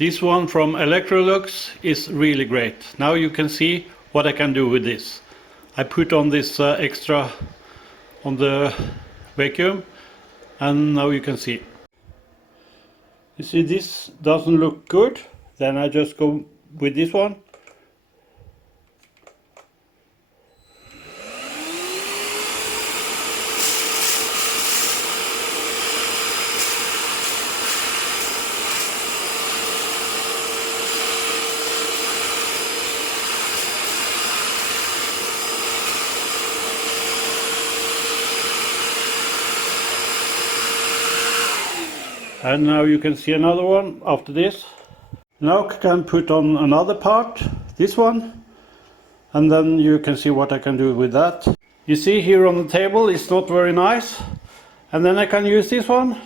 This one from Electrolux is really great. Now you can see what I can do with this. I put on this extra on the vacuum, and now you can see. You see this doesn't look good, then I just go with this one. And now you can see another one after this. Now I can put on another part, this one, and then you can see what I can do with that. You see here on the table it's not very nice, and then I can use this one.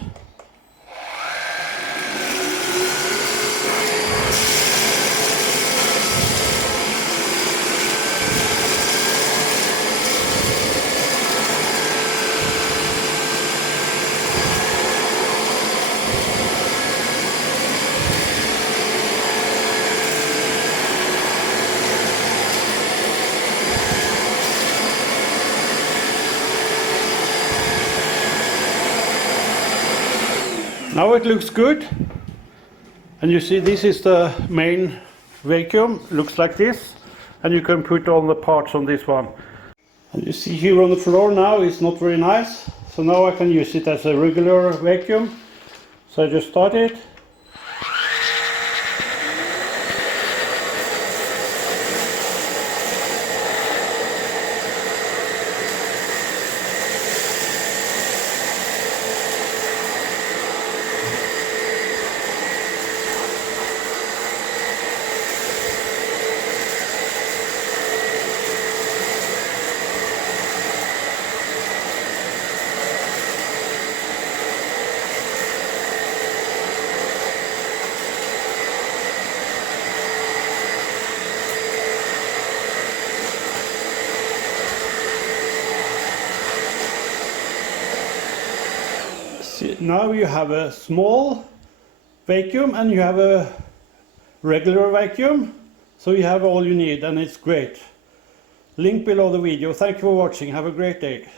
Now it looks good, and you see this is the main vacuum, looks like this, and you can put all the parts on this one. And you see here on the floor now it's not very nice, so now I can use it as a regular vacuum. So I just start it. Now you have a small vacuum and you have a regular vacuum, so you have all you need, and it's great. Link below the video. Thank you for watching. Have a great day.